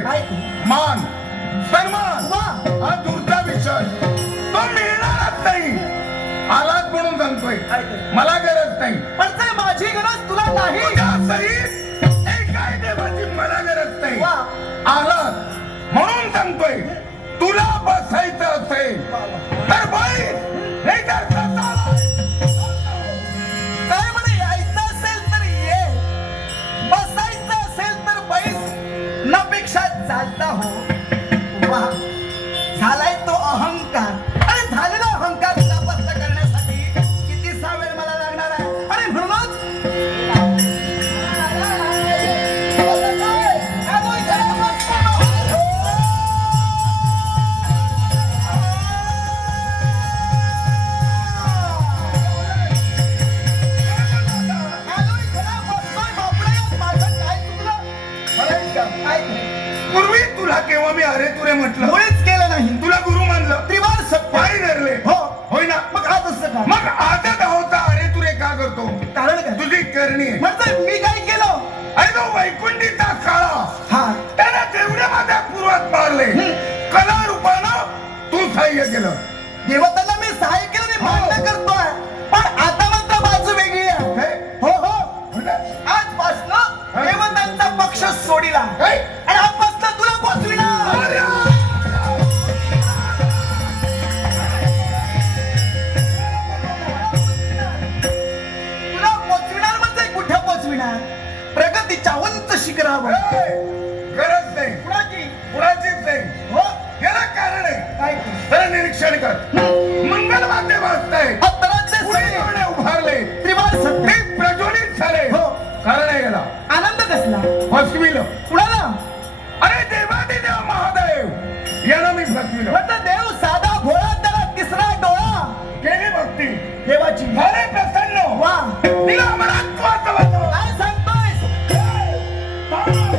पाहिजे. मान सन्मान हा दूरचा विषय, तो मिळणारच नाही. आलाच म्हणून सांगतोय, मला गरज नाही. पण ते माझी गरज तुला नाही. एकाही देवाची मला गरज नाही. आलाच म्हणून सांगतोय, तुला बसायचं असेल तर बैस, नाही तर काय म्हणे, यायचं असेल तर ये, बसायचं असेल तर बैस, नपेक्षा चालता हो. वा, झालाय तो अहंकार. आणि झालेला अहंकार नापस्त करण्यासाठी कितीसा वेळ मला लागणार आहे. आणि म्हणूनच पूर्वी तुला केव्हा मी अरे तुरे म्हटलं? मुळीच केलं नाही. तुला गुरु मानलं, त्रिवार सत्य पाय धरले. हो, होय ना? मग आज असं का? मग आदत होता अरे तुरे का करतो? कारण काय? तुझी करणी आहे. म्हणजे मी काय केलं? अरे तो वैकुंठीचा काळा, हा, त्याला तेवढ्या माझ्या पूर्वात मारले. कला रूपानं तू सहाय्य केलं. देवतांना मी सहाय्य केलं, मी मान्य करतोय. पण आता मात्र बाजू वेगळी आहे. काय? हो हो, आजपासनं देवतांचा पक्ष सोडिला काय? आणि आजपासनं तुला पोचविला. तुला पोचविणार म्हणजे कुठे पोचविणार? प्रगतीच्या उंच शिखरावर. गरज नाही, कुणाची? कुणाचीच नाही. हो, याला कारण आहे. काय? तर निरीक्षण कर. मंगल वाद्य वाजताय, अत्तराचे पुढे सैन्य, डोळे उभारले, त्रिवार सत्य. ते प्रज्वलित झाले. हो. कारण आहे याला आनंद कसला? फसविलं. कुणाला? अरे देवादिदेव महादेव याला मी फसविलं. म्हटलं देव साधा भोळा, त्याला तिसरा डोळा. केली भक्ती, देवाची. झाले प्रसन्न. वा, तिला अमरात्वाचं वाटलं. काय सांगतोयस? तांडव,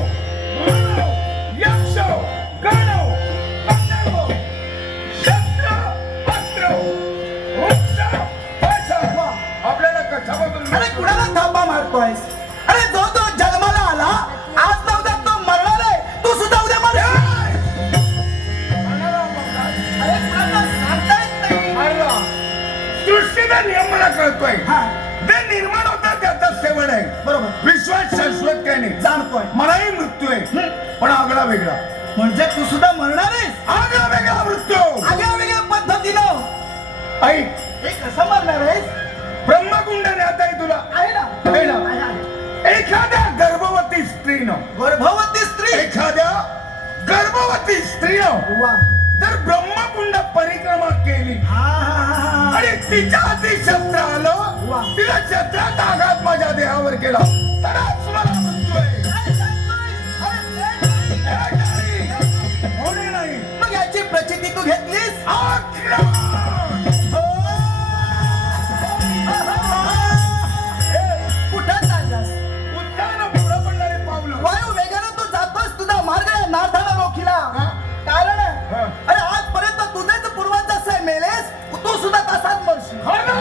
मानव, यक्ष, गणव, गंधर्व, शस्त्र, अस्त्र, वृक्ष, पाशा. आपल्याला कशाबद्दल? अरे कुणाला थांबा मारतोयस? अरे जो तो जन्माला आला, आज ना उद्या तो मरणार आहे. तू सुद्धा उद्या मर. अरे कुणाला सांगता येत नाही. अरे सृष्टीचा नियम मला कळतोय. हा, जे निर्माण होतं त्याचं सेवन आहे. बरोबर, विश्वास शाश्वत काही नाही. जाणतोय. मलाही मृत्यू आहे, पण आगळा वेगळा. म्हणजे तू सुद्धा मरणार आहेस? आगळा वेगळा मृत्यू. आगळ्या वेगळ्या पद्धतीनं. ऐक, हे कसं मरणार आहेस? ब्रह्मकुंडाने आता तुला आहे ना? आहे ना? आहे, आहे. एखाद्या गर्भवती स्त्रीनं, गर्भवती स्त्री. एखाद्या गर्भवती स्त्रीनं वा, जर ब्रह्मकुंड परिक्रमा केली हा हा हा. आणि तिच्या हाती शस्त्र आलं, वा. तिला शस्त्रात आघात माझ्या देहावर केला, तरच मला मृत्यू आहे. काय सांगतोयस? अरे, होणे नाही. मग याची प्रचिती तू घेतलीस? आक्रमण. कुठं चाललास? उद्यानं पुढं पडणारे पावलं. वायू वेगानं तू जातोस, तुझा मार्ग या नाथाला रोखीला. कारण हा. अरे आजपर्यंत तुझेच पूर्वज जसे मेलेस, तू सुद्धा तसाच मरशील. हो ना?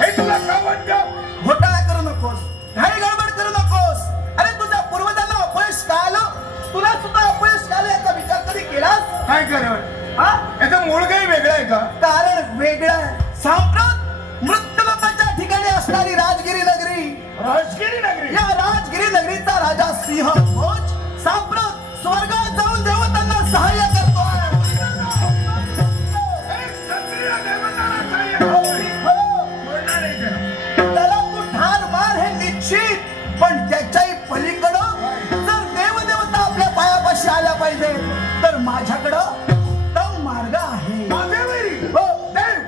हे तुला का वाटतं? घोटाळा करू नकोस, घाई गडबड करू नकोस. अरे तुझ्या पूर्वजांना अपयश का आलं, तुला सुद्धा अपयश का आलं याचा विचार कधी केलास? काय करावं? हा? याचं मूळ काही वेगळं आहे का? कारण वेगळं आहे. सांप्रत मृत्यूलोकाच्या ठिकाणी असणारी राजगिरी नगरी, राजगिरी नगरी. या राजगिरी नगरीचा राजा सिंह भोज सांप्रत स्वर्गात जाऊन देवतांना सहाय्य करतोय. क्षत्रिय देवताला सहाय्य करतोय. बोलणार नाही त्याला. त्याला तू ठार मार हे निश्चित, पण त्याच्याही पलीकडं जर देवदेवता आपल्या पायापाशी आल्या पाहिजे तर माझ्याकडं उत्तम मार्ग आहे. माझ्या वैरी. हो, देव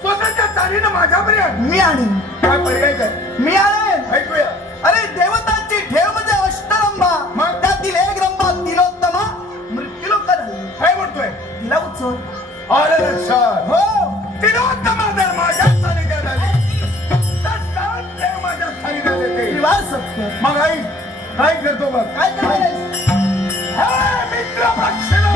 स्वतःच्या चालीनं माझ्यापर्यंत. मी आणीन, काय पर्याय काय? मी आणेन. ऐकूया. अरे देवतांची ठेव म्हणजे अष्टरंभा, मग? त्यातील एक रंभा तिलोत्तमा मृत्यूलोकात आली. काय म्हणतोय? तिला उचल. आलं लक्षात. हो, तिलोत्तमा जर माझ्या सानिध्यात आली तर सात देव माझ्या सानिध्यात येते. त्रिवार सत्य. मग आई काय करतो बघ. काय करायचं? हे मित्र प्रक्षेपण.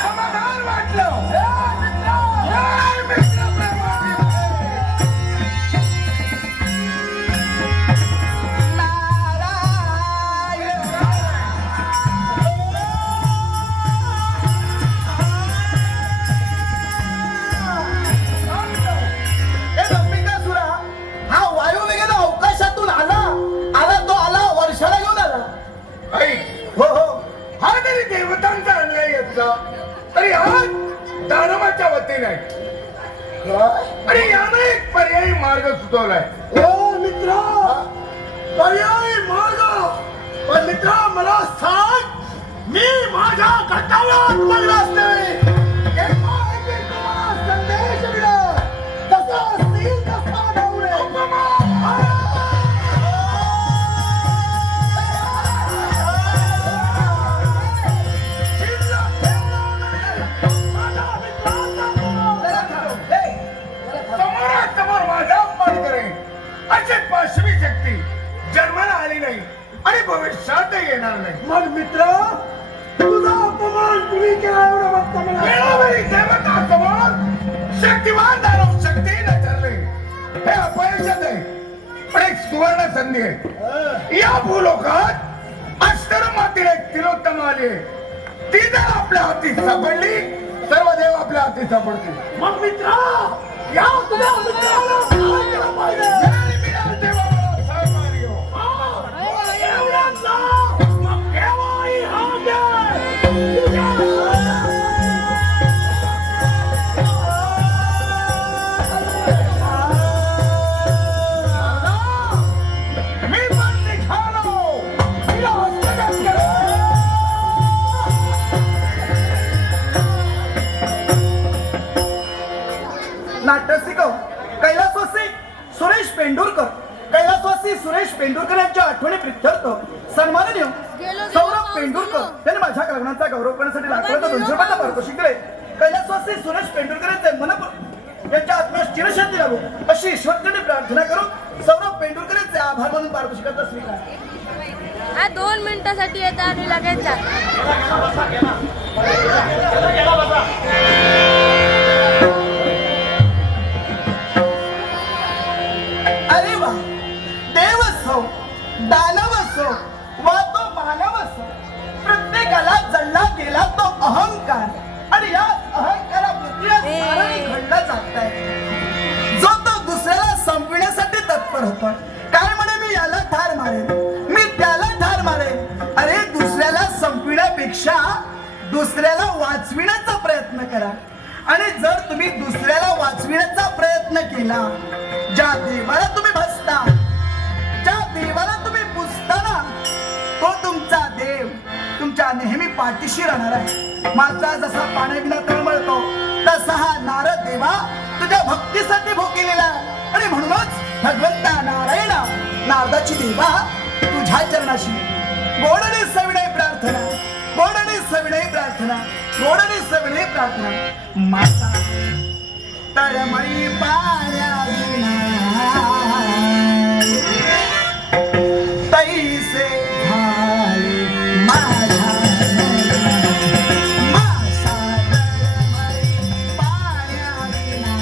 समाधान वाटलं. जय मित्र प्रेमाने. हे अंबिकासुरा, हा वायू वगैरे अवकाशातून आला तो आला वर्षाला घेऊन आला. ऐक, हो हो हा जरी देवतांचा अन्याय असला तरी हा दानवाच्या वतीने आहे. आणि यानं एक पर्यायी मार्ग सुचवलाय. ओ मित्रा, पर्यायी मार्ग. पण मित्रा मला सांग, मी माझ्या कर्तव्यात मग्न असते. एका एकी तुम्हाला संदेश दिला, तसा असतील तसा धावणे. समोरासमोर माझा अपमान करेन अशी पाशवी शक्ती जन्माला आली नाही आणि भविष्यातही येणार नाही. मग मित्र, तुझा अपमान तुम्ही केला एवढं फक्त मला वेळोवेळी देवतासमोर शक्तिवान दानव शक्तीने ठरले. हे अपयशात आहे, पण एक सुवर्ण संधी आहे. या भूलोकात अष्टरमातील एक तिलोत्तम आली आहे. ती जर आपल्या हाती सापडली, सर्व देव आपल्या हाती सापडतील. मग मित्र, या तुझ्या मित्राला काय केलं पाहिजे? जय मिळाल देवाला सहकार्य. एवढ्यात ना, मग केव्हाही मी पण निघालो. तिला हस्तगत करा. नाट्यसिक कैलासवासी सुरेश पेंडुरकर, कैलासवासी सुरेश पेंडुरकर यांच्या आठवणी प्रित्यर्थ सन्माननीय सौरभ पेंडुरकर यांनी माझ्या लग्नाचा गौरव करण्यासाठी लाकडाचा 200 रुपयाचा पारितोषिक दिले. कैलासवासी सुरेश पेंडुरकर यांचे मनपूर्वक यांच्या आत्म्यास चिरशांती लाभो अशी ईश्वरचरणी प्रार्थना करून सौरभ पेंडुरकर यांचे आभार मानून पारितोषिकाचा स्वीकार. हा 2 मिनिटासाठी येतात आणि लगेच जातात. अरे वा, देव असो, दानव असो, वा तो मानव असो, प्रत्येकाला जळला गेला तो अहंकार. आणि या अहंकाराप्रती घडला जात आहे. जो तो दुसऱ्याला संपविण्यासाठी तत्पर होतो. काय म्हणे, मी याला ठार मारेन, मी त्याला ठार मारेन. अरे दुसऱ्याला संपविण्यापेक्षा दुसऱ्याला वाचविण्याचा प्रयत्न करा. आणि जर तुम्ही दुसऱ्याला वाचविण्याचा प्रयत्न केला, ज्या देवाला तुम्ही भसता, ज्या देवाला तुम्ही पुजता, तो तुमचा देव तुमच्या नेहमी पाठीशी राहणार आहे. माझा जसा पाण्याविना तळमळतो, तसा हा नारद देवा तुझ्या भक्तीसाठी भोकेलेला. आणि म्हणूनच भगवंता नारायण नारदाची देवा तुझ्या चरणाशी गोडने सविनय प्रार्थना, गोडने सविनय प्रार्थना, गोडने सविनय प्रार्थना. माझा तळमळी पाण्याविना तैसे झाले माझ्या माझा तळमळी पाण्याविना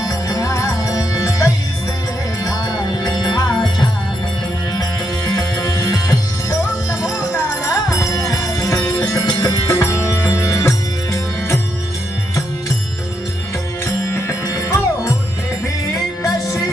तैसे झाले माझ्या. ओम नमो नारायण. ओ देवी तशी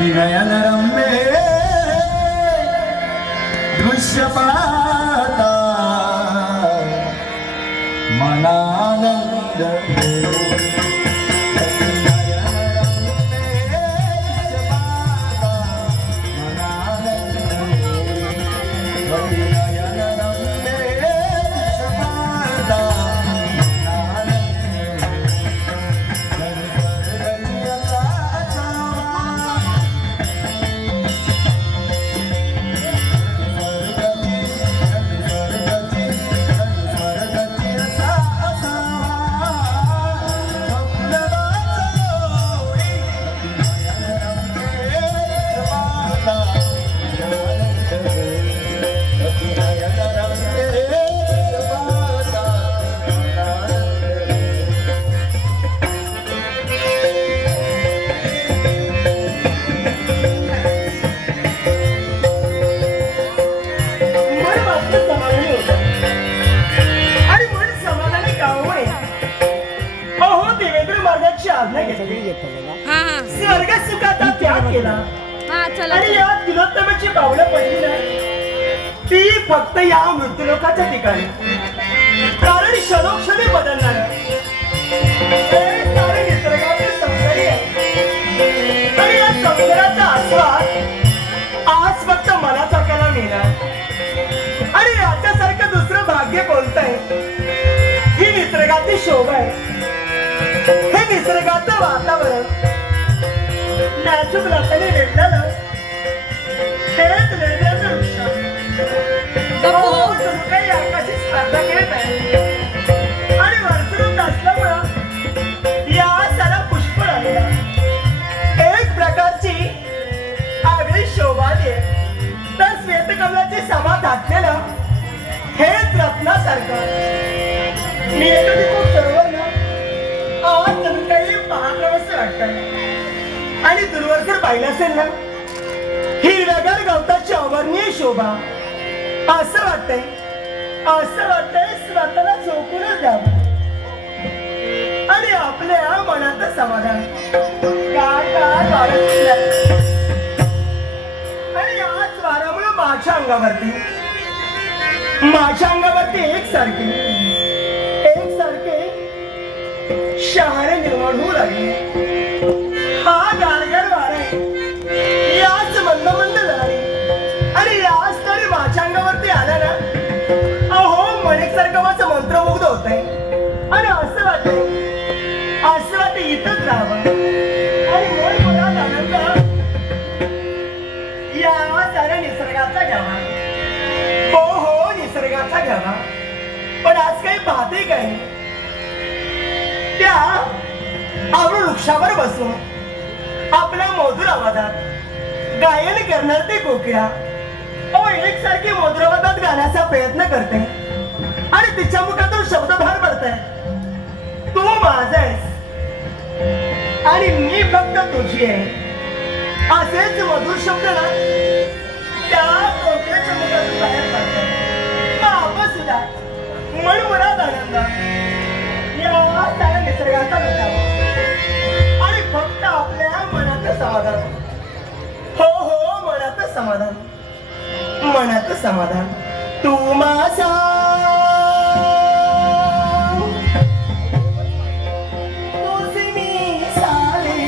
नयन रम्ये दृश्य पाहता मनानंद हा हा स्वर्ग सुखाचा त्याग केला हा चला आणि या तिलोत्तमाची पावलं पडली नाही ती फक्त या मृत्यूलोकाच्या ठिकाणी कारण क्षणोक्षणी बदलणार हे सारे निसर्गाचे सौंदर्य आहे. आणि या सौंदर्याचा आस्वाद आज फक्त मला चाकायला मिळणार आणि याच्यासारखं दुसरं भाग्य कोणतं आहे. ही निसर्गाची शोभा आहे. हे निसर्गाचं वातावरण नाजूक लाटाने वेढलेलं हेच वेगळ्याचं वृक्ष जणू काही आकाशी स्पर्धा खेळत आहे आणि वर्तृत्व असल्यामुळं या सारा पुष्प आलेला एक प्रकारची आगळी शोभा आहे. तर श्वेतकमलाची सभा घातलेलं हेच रत्नासारखं मी एखादी खूप सरोवर ना आज जणू काही पाहण्यावरचं वाटतं आणि दूरवर जर पाहिलं असेल ना हिरव्यागार गवताची अवर्णीय शोभा असं वाटतंय स्वतःला झोपूनच द्यावं आणि आपल्या मनाचं समाधान काय काय वारं सुटलंय. आणि आज वाऱ्यामुळे माझ्या अंगावरती एकसारखे शहारे निर्माण होऊ लागले. हा गारगार वारा आहे याच मंद मंद लहरी आणि याच तरी माझ्या अंगावरती आला ना अहो मणिकसारखं माझं मंत्रमुग्ध होत आहे आणि असं वाटतंय इथंच राहावं आणि मन मुलात आनंद या साऱ्या निसर्गाचा घ्यावा. हो निसर्गाचा घ्यावा. पण आज काही पाहते काय त्या आवड वृक्षावर बसून आपल्या मधुर आवाजात गायन करणार ते कोकिळा एकसारखी मधुर आवाजात गाण्याचा प्रयत्न करते आणि तिच्या मुखातून शब्द बाहेर पडताय तू माझा आहेस आणि मी फक्त तुझी आहे असेच मधुर शब्द ना त्या कोकिळ्याच्या मुखातून बाहेर पडतात. आपण सुद्धा मनमुराद आनंद साऱ्या निसर्गाचा लुटावा आणि फक्त आपल्या मनाचं समाधान. हो मनाचं समाधान तू माझा तुझी मी साली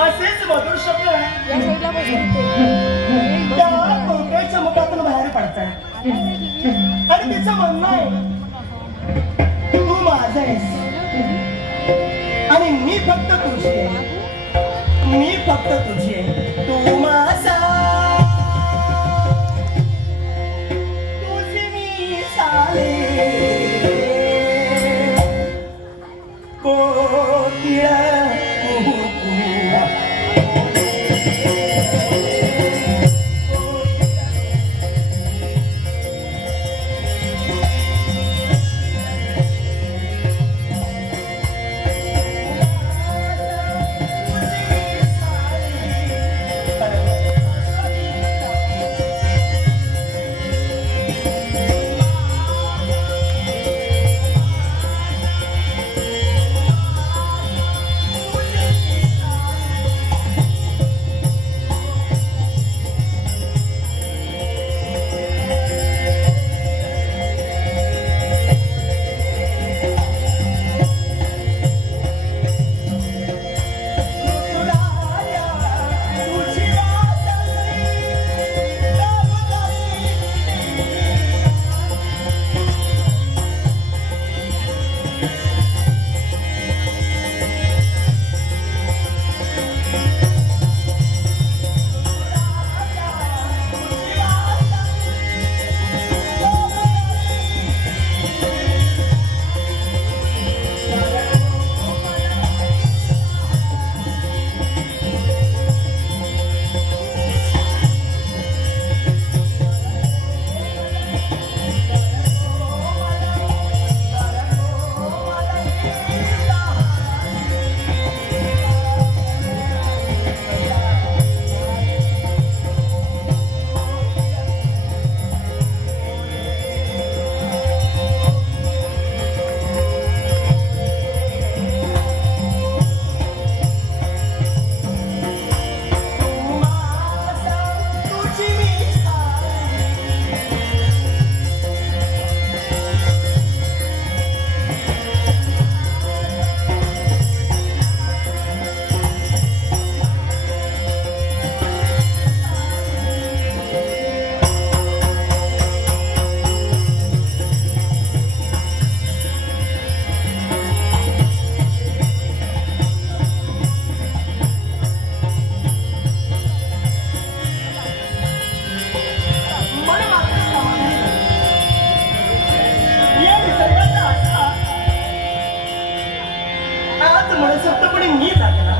असेच मधुर शब्द आहे या साईडला बसून त्या कोकिळेच्या मुखातून बाहेर पडतात आणि तिचं म्हणणं आहे तू माझा आहेस आणि मी फक्त तुझी आहे तू माझा तुझी मी साले कोकिळा मनसोक्तपणे मी जागला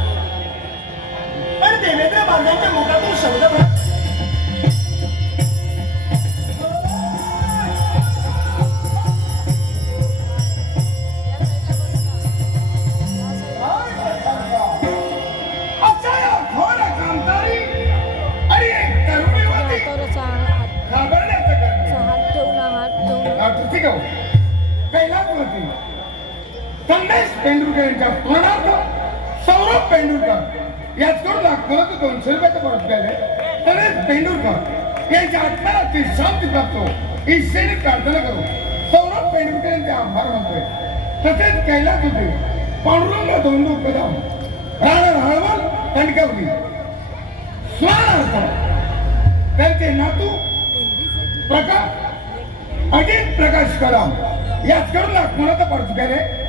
पण देवेंद्र बांधांच्या मुखातून शब्द संदेश तेंडुलकर यांच्या स्मरणार्थ सौरभ तेंडुलकर याचकडून नागपुरात 200 रुपयाचं परत केले. तसेच तेंडुलकर यांच्या आत्म्याची शांती प्राप्त ईश्वरी प्रार्थना करू सौरभ तेंडुलकर यांचे आभार मानतोय. तसेच कैलास होते पांडुरंग धोंडू कदम राणा राळवल कणकवली स्मरणार्थ त्यांचे नातू प्रकाश अजित प्रकाश कदम याचकडून नागपुरात परत केले.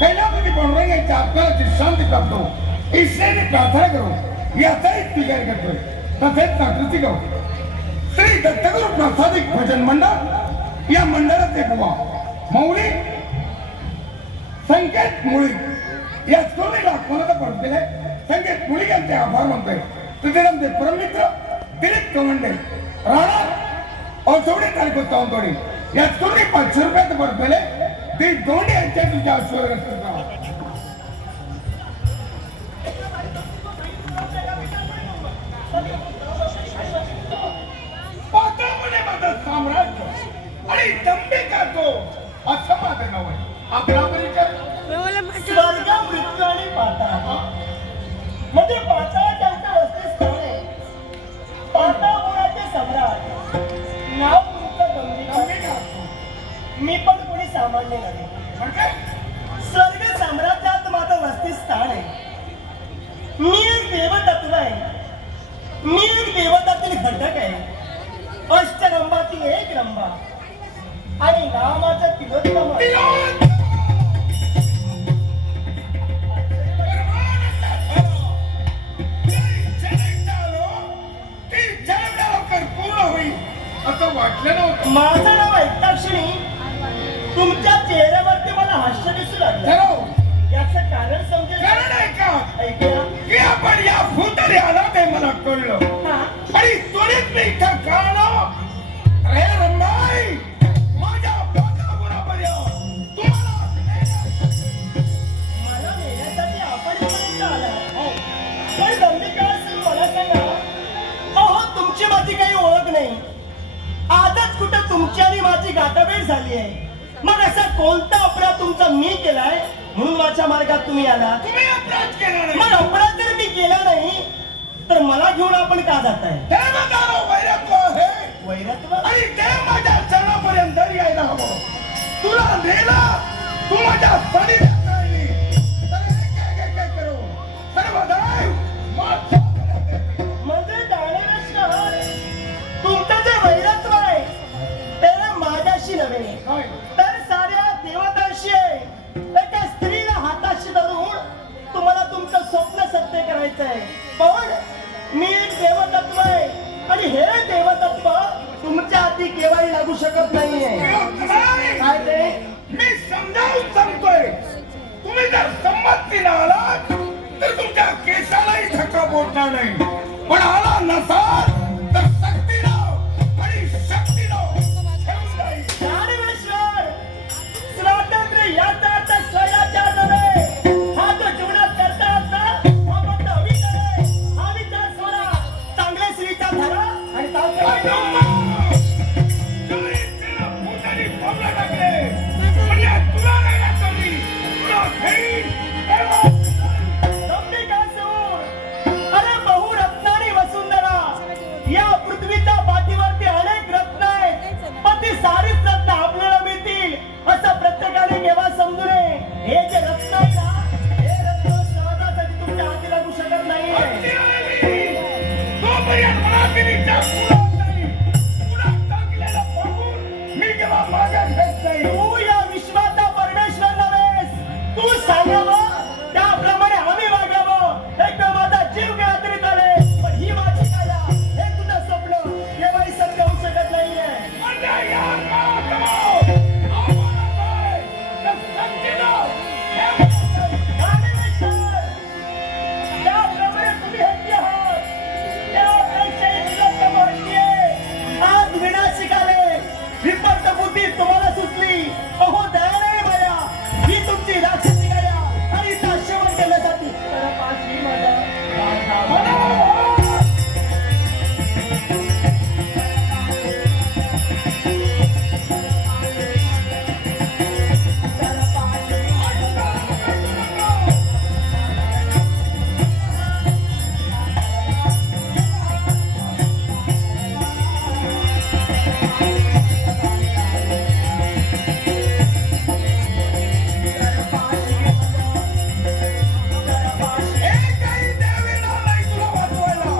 कैलासपती पांडुरंग यांच्या आत्म्याची शांती प्राप्त ईश्वरी प्रार्थना करू याचाही स्वीकार करतोय. तसेच नागरिक गाव श्री दत्तगुरु प्रासादिक भजन मंडळ या मंडळाचे बुवा मौली संकेत मुळी या स्कूलने नागपुरात परत केले. संकेत मुळी यांचे आभार मानतोय. तिथे आमचे परममित्र दिलीप कवंडे राणा औचवडे तालुका सावंतवाडी या स्कूलने 500 रुपयाचं परत केले. ते दोन्ही यांच्या तुमच्या आशीर्वाद साम्राज्य आणि दंबिका तो असं माझं नाव आहे. आपला परिचय स्वर्ग मृत्यू आणि पाताळ म्हणजे पाताळ त्यांचं वसतिस्थान आहे. पाताळपुराचे सम्राट नाव तुमचं दंबिका. मी पण कोणी सामान्य नाही. स्वर्ग साम्राज्यात माझं वसतिस्थान आहे. मी एक देवतत्व आहे. मी एक देवतातील घटक आहे. अष्टरंभातील एक रंभा आणि नामाचं तिलोत्तम. असं वाटलं नव्हतं. माझं नाव ऐकताक्षणी तुमच्या चेहऱ्यावरती मला हास्य दिसू लागलं. याचं कारण समजेल. कारण आहे का ऐकूया की आपण या भूतले आला ते मला कळलं आणि त्वरित मी इथं का आलो. अरे रंभाई माझ्या पोटापुरापर्यंत तुम्हाला मला नेण्यासाठी आपण इथपर्यंत आला. पण दंबिका असेल मला सांगा. अहो तुमची माझी काही ओळख नाही. आजच कुठं तुमची आणि माझी गाठाभेट झाली आहे. मग असा कोणता अपराध तुमचा मी केलाय म्हणून माझ्या मार्गात तुम्ही आला. तुम्ही अपराध केला नाही. मग अपराध जर मी केला नाही तर मला घेऊन आपण का जाताय. वैरत्व आहे. वैरत्व आणि ते माझ्या चरणापर्यंत यायला हवं. तुला नेला तू माझ्या शरीरात राहिली तर काय करू सर्वदाय म्हणजे जाणेलच तुमचं जे वैरत्व आहे ते माझ्याशी नव्हे तर साऱ्या देवतांशी आहे. देणार नाही. पण आला नसाल तर सक्तीनं आणि शक्तीनं ठेवून जाईल. ज्ञानेश्वर, स्वातंत्र्य याचा अर्थ स्वराज्य नव्हे. हा तो जीवनात करता असता हा फक्त अविचार आहे. हा विचार सोडा. चांगले विचार धरा आणि तावडीला भूतानी पावलं टाकले. म्हणजे तुला नाही लागली. तुला घेईन. गंभीर काय सोड. अरे बहुरत्नानी वसुंधरा. या पृथ्वीच्या पाठीवरती अनेक रत्न आहेत. पण ती सारीच रत्न आपल्याला मिळतील असं प्रत्येकाने केव्हा समजू नये. हे जे रत्न आहे ना, हे रत्न सहजासहजी तुमच्या हाती लागू शकत नाहीये. तोपर्यंत मला तिरीच्या पुढं जाईल. पुढं टाकलेलं बघून मी केव्हा मागे घेत नाही. तू या विश्वाचा परमेश्वर नव्हेस. तू सांगावं त्याप्रमाणे आम्ही वागावं. एक वेळ माझा जीव गेला तरी चालेल, पण ही माझी काया, हे तुझं स्वप्न केव्हाही सत्य होऊ शकत नाहीये. अन्याय यार का करो. आम्हाला काय? तर सक्तीनं ठेवून जाईल. ज्ञानेश्वर, त्याप्रमाणे तुम्ही हट्टी आहात, त्यापेक्षा एक गोष्ट मोठी आहे. आज विनाशिक आले. विपरीत बुद्धी तुम्हाला सुचली. अहो दया नाही माया, ही तुमची राक्षसी काया आणि हिचा शेवट करण्यासाठी तर पाशी माझा एकही देवीला नाही तुला वाचवायला.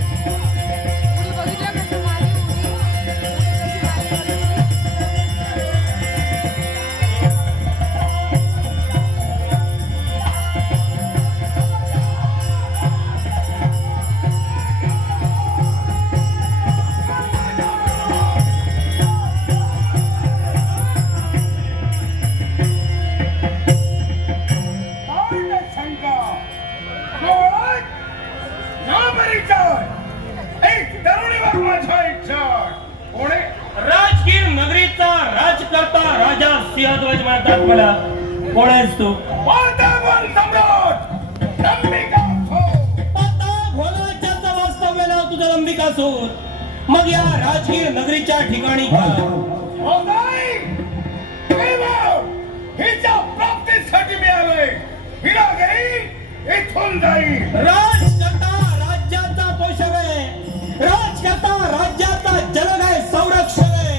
उडी बघितलं कसं मारली उडी? उडी कशी मारली? काय शंका. कोण? ना परिचय. एक तरुणीवर माझा इच्छा. कोण आहे? राजगीर नगरीचा राजकर्ता राजा सिंहध्वज म्हणतात मला. कोण आहेस तू? वातावरण सम्राट अंबिका भोग. आता भोलाच्याचं वास्तव्य नाव तुझं अंबिकासूर. मग या राजगीर नगरीच्या ठिकाणी का? हो नाही. हे बघ, हिच्या प्राप्तीसाठी मी आलोय. हिला घेईन, इथून जाईल. राजकर्ता राज्याचा पोषक आहे. राजकर्ता राज्याचा जनक आहे, संरक्षक आहे.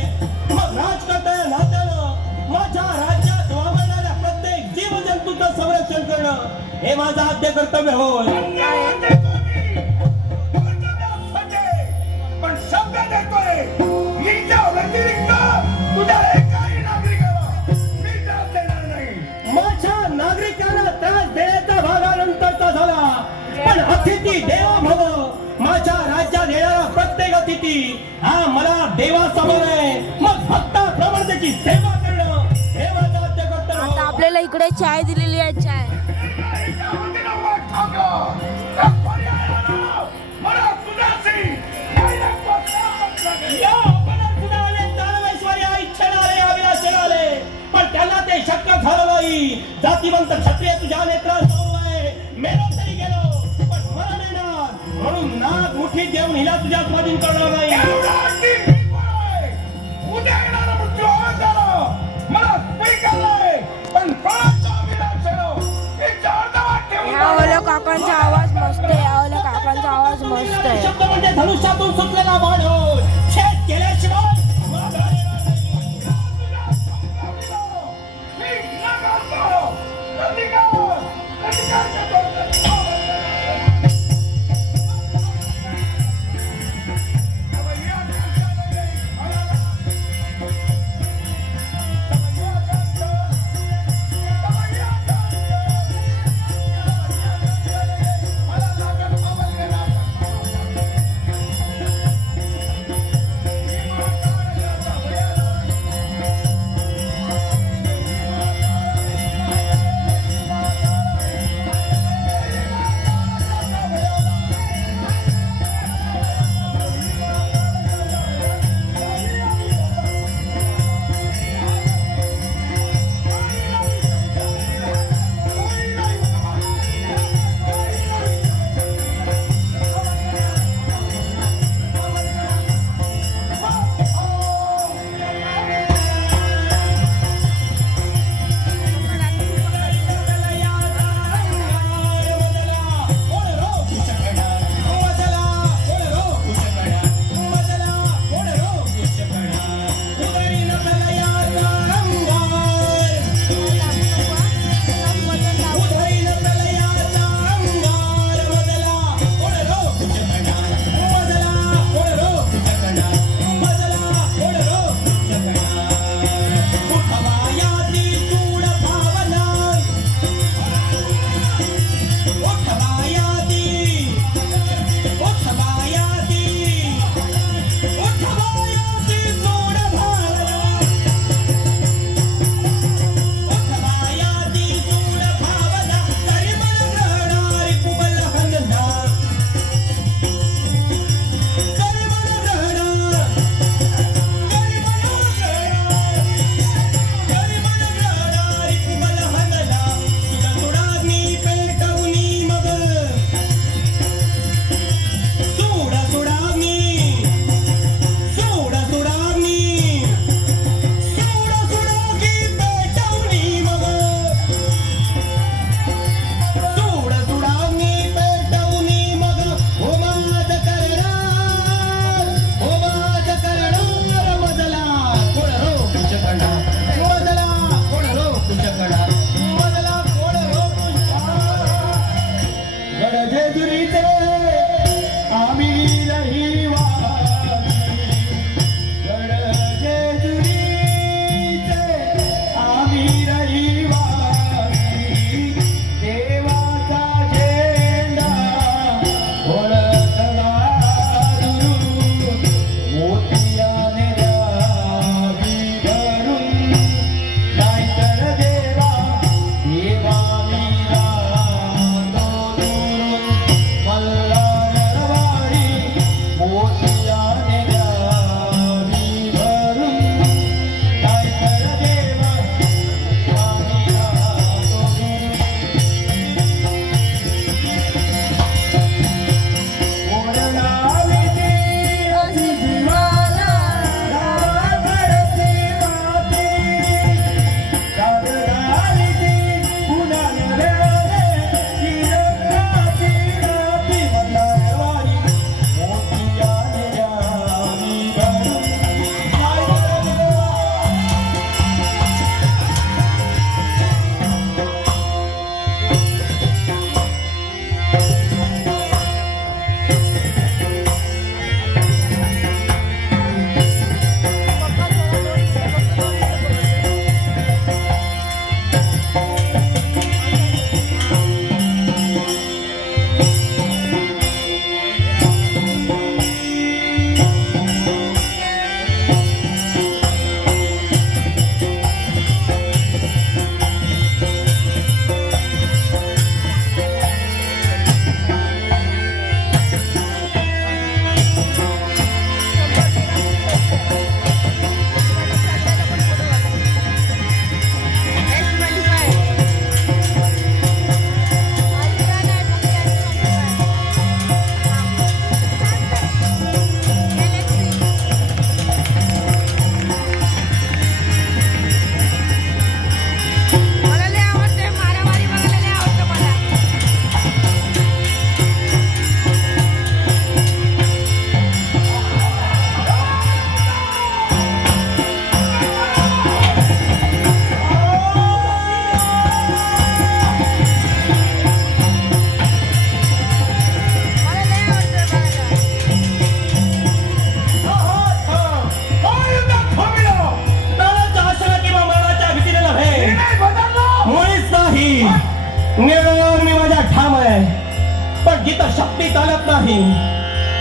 मग राजकर्ता या नात्यानं माझ्या राज्यात वावरणाऱ्या प्रत्येक जीवजंतूचं संरक्षण करणं हे माझं आद्य कर्तव्य होय. अन्याय देतो मी. कर्तव्यासाठी. पण शब्द देतोय. हिच्या व्यतिरिक्त तुझ्या एकाही नागरिकाला मी त्रास देणार नाही. माझ्या नागरिकांना त्रास देण्याचा भाग नंतरचा झाला. पण अतिथी देवा भव. माझ्या राज्यात येणारा प्रत्येक अतिथी हा मला देवा समान आहे. मग भक्ताप्रमाणे त्याची सेवा करणं हे माझं आद्य कर्तव्य आता होय. आपल्याला इकडे चाय दिलेली आहे. चाय हिच्या वतीनं वाट टाका. त्या पर्यायानं मला तुझ्याशी direct वाद लागेल. या अपराध सुद्धा आले, दानवेश्वरी आई इच्छेनं आले, अभिलाषेनं आले. पण त्यांना ते शक्य झालं नाही. जातीवंत क्षत्रिय तुझ्या नेत्रासमोर आहे. मेलो तरी गेलो, पण मला नेणार. म्हणून नाग मुठीत देऊन हिला तुझ्या स्वाधीन करणार नाही. एवढा की मी पण आहे. उद्या काकांचा आवाज मस्त आहे. आवल्या काकांचा आवाज मस्त आहे. शब्द म्हणजे धनुष्यातून सुटलेला बाण होय. छेद केल्याशिवाय माघार येणार नाही. मी नाकारतो. प्रतिकार करतो.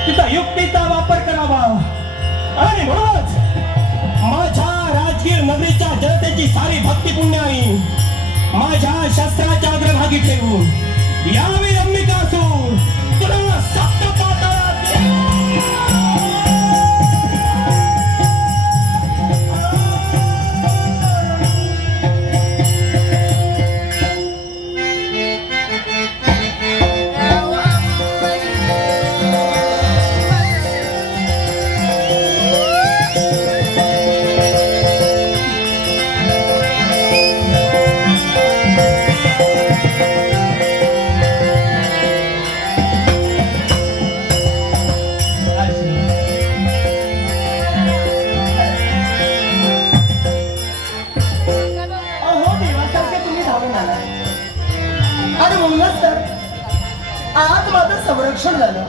तिथं युक्तीचा वापर करावा आणि म्हणूनच माझ्या राजगीर नगरीच्या जनतेची सारी भक्ती पुण्याई माझ्या शस्त्राच्या अग्रभागी ठेवून यावी अंबिकासूर तुला सप्त अहो देवासारखे तुम्ही धावून आला आणि म्हणूनच तर आज माझं संरक्षण झालं.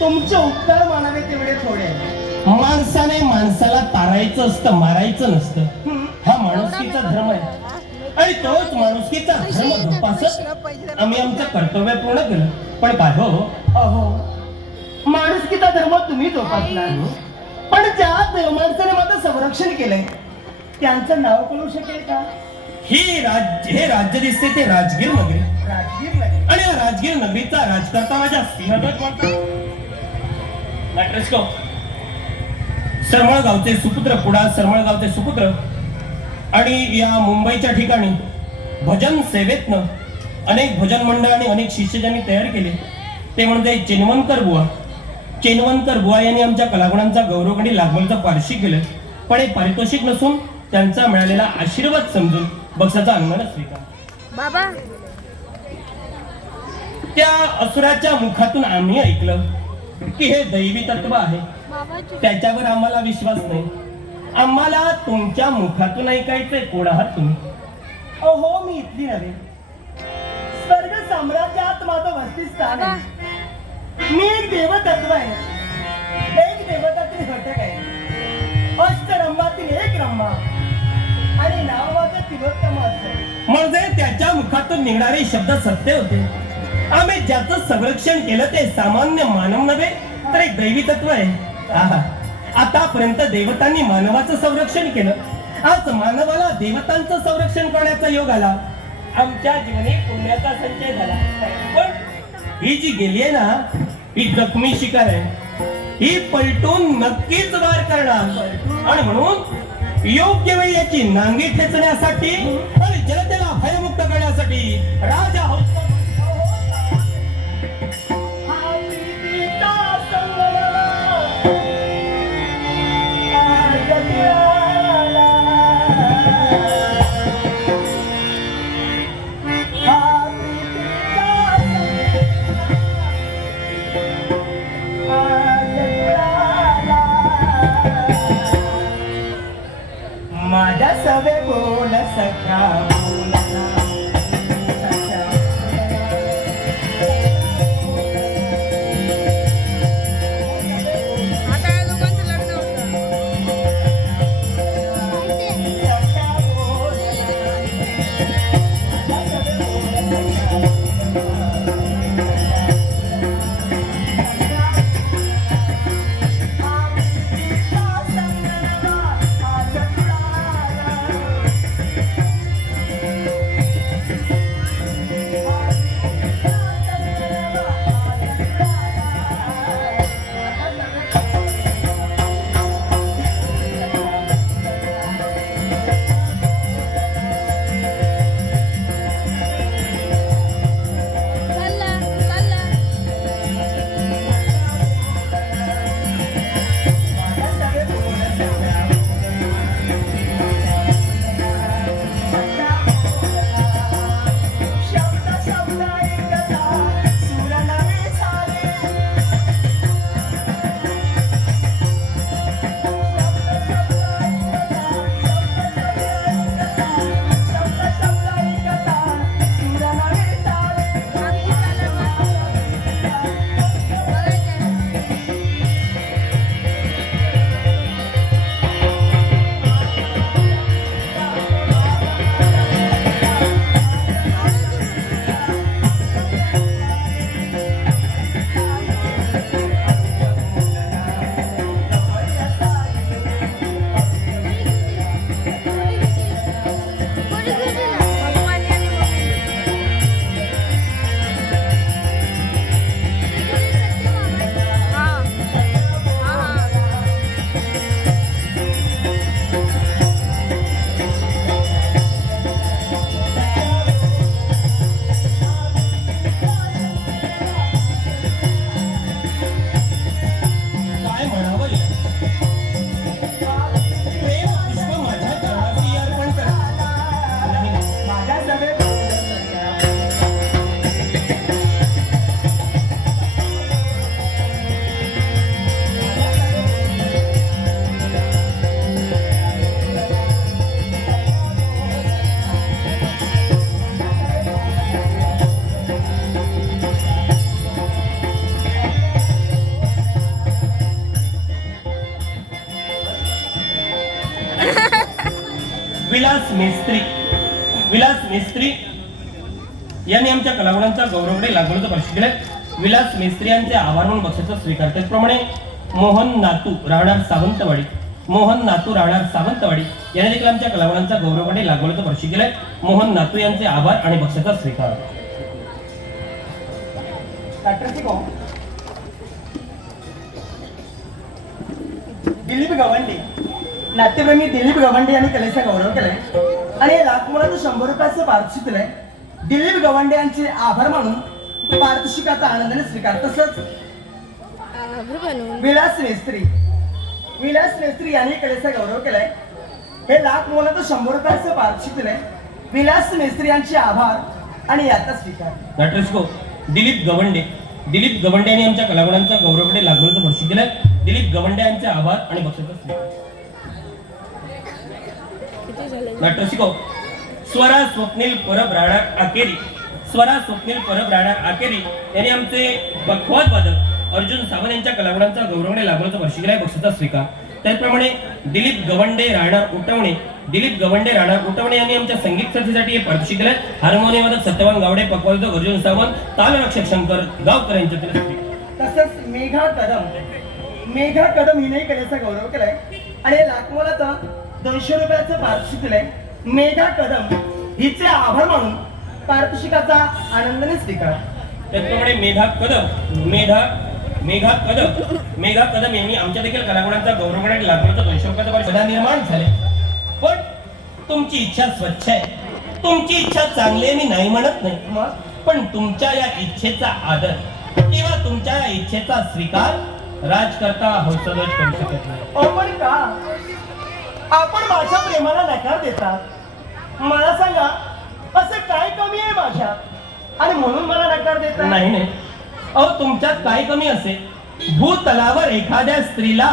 तुमचे उपकार मानावे तेवढे थोडे आहे. माणसाने माणसाला तारायचं असतं मारायचं नसतं हा माणुसकीचा धर्म आहे आणि तोच माणुसकीचा धर्म जोपासत आम्ही आमचं कर्तव्य पूर्ण केलं. पण काय हो अहो माणुसकीचा धर्म तुम्ही जोपासला पण ज्या देवमाणसाने माझं संरक्षण केलंय त्यांचं नाव कळू शकेल का? हे राज्य दिसते ते राजगीर नगरी राजगीर नगरी. आणि या राजगीर नगरीचा राजकर्ता माझ्या सिंहगड नटरेस्को सरमळगावचे सुपुत्र कुडाळ सरमळगावचे सुपुत्र आणि या मुंबईच्या ठिकाणी भजन सेवेतनं अनेक भजन मंडळ आणि अनेक शिष्य ज्यांनी तयार केले ते म्हणजे चेनवणकर बुवा यांनी आमच्या कलागुणांचा गौरवगणी लागवलचं पारशी केलं. पण हे पारितोषिक नसून त्यांचा मिळालेला आशीर्वाद समजून बक्षाचा अनुमान स्वीकार. बाबा त्या असुराच्या मुखातून आम्ही ऐकलं की हे दैवी तत्व आहे. बाबाची त्याच्यावर आम्हाला विश्वास नाही. आम्हाला तुमच्या मुखातून ऐकायचंय. कोण आहात तुम्ही? अहो मी इथली नव्हे स्वर्ग साम्राज्यात माझं वसतिस्थान आहे. मी एक देवतत्व आहे. एक देवतातील घटक आहे. अष्टरंभातील एक रंभा आणि नाव माझं तिलोत्तम असतं. म्हणजे त्याच्या मुखातून निघणारे शब्द सत्य होते. आम्ही ज्याचं संरक्षण केलं ते सामान्य मानव नव्हे तर एक दैवी तत्व आहे. आहा आतापर्यंत देवतांनी मानवाचं संरक्षण केलं. आज मानवाला देवतांचं संरक्षण करण्याचा योग आला. आमच्या जीवनी पुण्याचा संचय झाला. पण ही जी गेली आहे ना ही जखमी शिकार आहे. ही पलटून नक्कीच वार करणार आणि म्हणून योग्य वेळी याची नांगी ठेचण्यासाठी आणि जनतेला भयमुक्त करण्यासाठी राजा हा प्रीतीचा संगमा आज मिळाला. हा प्रीतीचा संगमा आज मिळाला. माझ्या सवे बोल सखा बोलना सखा. आता या दोघांचं लग्न होतं माहितीये? सखा बोलना. माझ्या सवे बोल सखा. हा प्रीतीचा संगमा आज मिळाला. विलास मेस्त्री यांनी आमच्या कलागुणांचा गौरवकडे लागवडीचं परिषद केलंय. विलास मेस्त्री यांचे आभार म्हणून बक्षीस स्वीकार. त्याचप्रमाणे मोहन नातू राहणार सावंतवाडी यांनी देखील आमच्या कलागुणांचा गौरवकडे लागवडीचं परिषद केलंय. मोहन नातू यांचे आभार आणि बक्षीचा स्वीकार. दिलीप गवंडे, नाट्यप्रेमी दिलीप गवंडे यांनी कलेचा गौरव केलाय आणि हे लाख मुलाचं 100 रुपयाचं पारितोषिक दिलंय. दिलीप गवंडे यांचे आभार मानून पारितोषिकाचा आनंदाने स्वीकार. तसंच विलास मेस्त्री यांनी कलेचा गौरव केलाय. हे लाख मुलाचं 100 रुपयाचं पारितोषिक दिलंय. विलास मेस्त्री यांचे आभार आणि याचा स्वीकार. नाट्यस्को दिलीप गवंडे यांनी आमच्या कलागुणांचा गौरवकडे लागवडीचं परिषद केलंय. दिलीप गवंडे यांचे आभार आणि बक्षीचा स्वीकार. नाट्यस्को स्वरा स्वप्नील परब राहणार आकेरी यांनी आमचे पखवाज वादक अर्जुन सावंत यांच्या कलागुणांचा गौरवकडे लागवडीचं परिषद केलाय. बक्षीचा स्वीकार. त्याचप्रमाणे दिलीप गवंडे राहणार उटवणे यांनी आमच्या संगीत संस्थेसाठी हे पारितोषिक दिलंय. हार्मोनियम वादक सत्यवान गावडे, पखवाज अर्जुन सावंत, तालरक्षक शंकर गावकर यांच्या तसंच मेघा कदम हिने कलेचा गौरव केलाय आणि हे लाख मुलाचं 200 रुपयाचं पारितोषिक दिलंय. मेघा कदम हिचे आभार मानून पारितोषिकाचा आनंदाने स्वीकार. त्याचप्रमाणे मेघा कदम यांनी आमच्या देखील कलागुणांचा गौरवकडे लागवडीचं 200 रुपयाचं परिषद निर्माण झाले. पण तुमची इच्छा स्वच्छ आहे, तुमची इच्छा चांगली आहे, मी नाही म्हणत नाही. पण तुमच्या या इच्छेचा आदर किंवा तुमच्या या इच्छेचा स्वीकार राजकर्ता हौसलच करू शकत नाही. पण का आपण माझ्या प्रेमाला नकार देतात? मला सांगा, असं काय कमी आहे माझ्यात आणि म्हणून मला नकार देतात? नाही तुमच्यात काय कमी असेल? भूतलावर एखाद्या स्त्रीला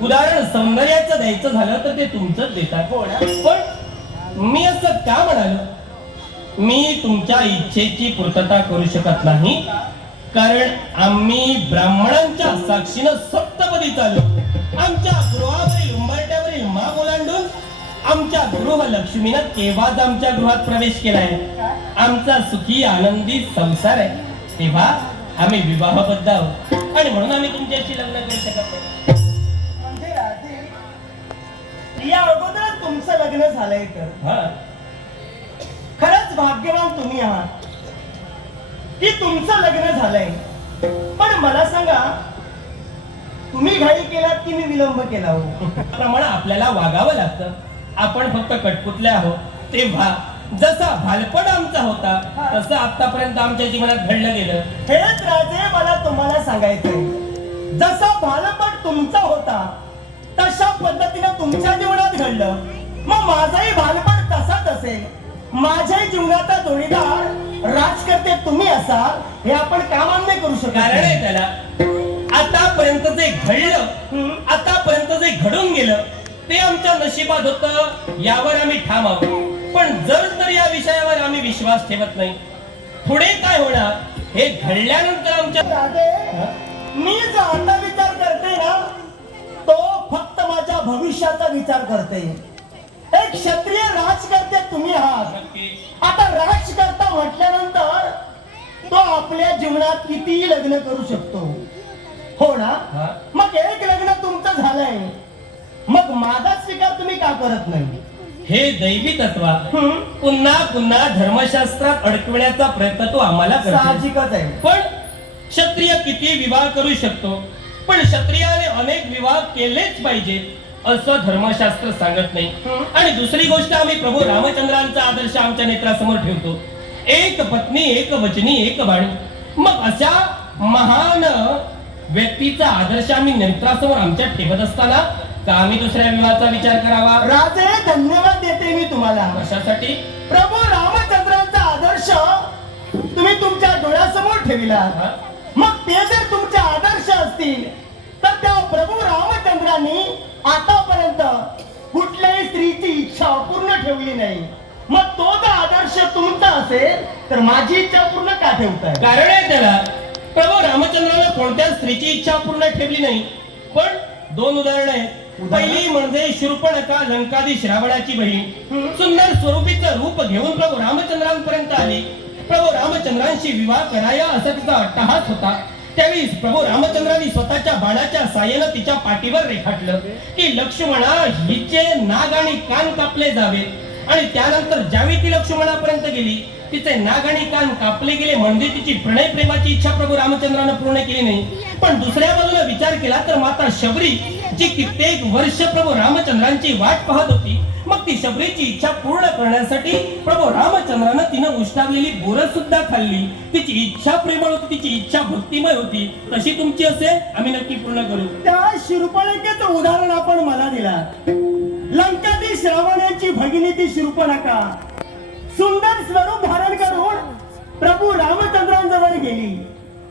उदाहरण सौंदर्याचं द्यायचं झालं तर ते तुमचंच देतात. पण मी असं का म्हणालो? मी तुमच्या इच्छेची पूर्तता करू शकत नाही, कारण आम्ही ब्राह्मणांच्या साक्षीनं सप्तपदी चालू. आमच्या गृहावरील उंबरट्यावरील माग ओलांडून आमच्या गृहलक्ष्मीनं तेव्हाच आमच्या गृहात प्रवेश केलाय. आमचा सुखी आनंदी संसार आहे, तेव्हा आम्ही विवाहबद्ध आहोत आणि म्हणून आम्ही तुमच्याशी लग्न करू शकत नाही. म्हणजे राजे, या अगोदर तुमचं लग्न झालंय तर खरंच भाग्यवान तुम्ही आहात की तुमचं लग्न झालंय. पण मला सांगा, तुम्ही घाई केलात की मी विलंब केला हो? प्रमाणे आपल्याला वागावं लागतं. आपण फक्त कटपुतले आहोत. तेव्हा जसा भालपण आमचा होता तसं आतापर्यंत आमच्या जीवनात घडलं गेलं. हेच राजे मला तुम्हाला सांगायचंय. जसा भालपट तुमचा होता तशा पद्धतीने तुमच्या जीवनात घडलं, मग माझाही भालपट तसाच असेल. माझ्याही जीवनाचा जोडीदार राजकर्ते तुम्ही असाल हे आपण का मान्य करू शकतो? कारण आहे त्याला. आतापर्यंत जे घडलं, आतापर्यंत जे घडून गेलं ते आमच्या नशिबात होतं, यावर आम्ही ठाम आहोत. पण जर तर या विषयावर आम्ही विश्वास ठेवत नाही, पुढे काय होणार हे घडल्यानंतर आमच्या मी जो आता विचार करते ना, तो फक्त माझ्या भविष्याचा विचार करते. एक क्षत्रिय राजकर्ते तुम्ही आहात. आता राजकर्ता म्हटल्यानंतर तो आपल्या जीवनात किती लग्न करू शकतो, हो ना? मग एक लग्न तुमचं झालंय, मग माझा स्वीकार तुम्ही का करत नाही? हे दैवी तत्व पुन्हा पुन्हा धर्मशास्त्रात अडकवण्याचा प्रयत्न तो आम्हाला साहजिकच आहे. पण क्षत्रिय किती विवाह करू शकतो, पण क्षत्रियाने अनेक विवाह केलेच पाहिजे असं धर्मशास्त्र सांगत नाही. आणि दुसरी गोष्ट, आम्ही प्रभू रामचंद्रांचा आदर्श आमच्या नेत्रासमोर ठेवतो. एक पत्नी, एक वचनी, एक वाणी. मग अशा महान व्यक्तीचा आदर्श आम्ही नेत्रासमोर आमच्या ठेवत असताना का आम्ही दुसऱ्या विवाहाचा विचार करावा? राजे, धन्यवाद देते मी तुम्हाला. कशासाठी? प्रभू रामचंद्रांचा आदर्श तुम्ही तुमच्या डोळ्यासमोर ठेवला. मग ते जर तुमचे आदर्श असतील तर त्या प्रभू रामचंद्रांनी आतापर्यंत कुठल्याही स्त्रीची इच्छा अपूर्ण ठेवली नाही. मग तो जर आदर्श तुमचा असेल तर माझी इच्छा पूर्ण का ठेवताय? कारण आहे त्याला. प्रभू रामचंद्राने कोणत्या स्त्रीची इच्छा पूर्ण ठेवली नाही. पण दोन उदाहरणं आहेत. पहिली म्हणजे शूर्पणखा लंकाधीश रावणाची बहीण सुंदर स्वरूपीचं रूप घेऊन प्रभू रामचंद्रांपर्यंत आली. प्रभू रामचंद्रांशी विवाह कराया असा तिचा अट्टहास होता. त्यावेळी प्रभू रामचंद्रांनी स्वतःच्या बाणाच्या साह्यानं तिच्या पाठीवर रेखाटलं की लक्ष्मणा हिचे नाग आणि कान कापले जावेत. आणि त्यानंतर ज्यावेळी ती लक्ष्मणापर्यंत गेली तिचे नाग आणि कान कापले गेले म्हणजे तिची प्रणय प्रेमाची इच्छा प्रभू रामचंद्रानं पूर्ण केली नाही. पण दुसऱ्या बाजूला विचार केला तर माता शबरी जी कित्येक वर्ष प्रभू रामचंद्रांची वाट पाहत होती, मग ती शबरीची इच्छा पूर्ण करण्यासाठी प्रभू रामचंद्रानं तिनं उष्टावलेली बोरं सुद्धा खाल्ली. तिची इच्छा प्रेमळ होती, तिची इच्छा भक्तिमय होती. तशी तुमची असेल आम्ही नक्की पूर्ण करू. त्या शूर्पणखेचं उदाहरण आपण मला दिला. लंकाधीश रावण यांची भगिनी ती शूर्पणखा सुंदर स्वरूप धारण करून प्रभू रामचंद्रांजवळ गेली.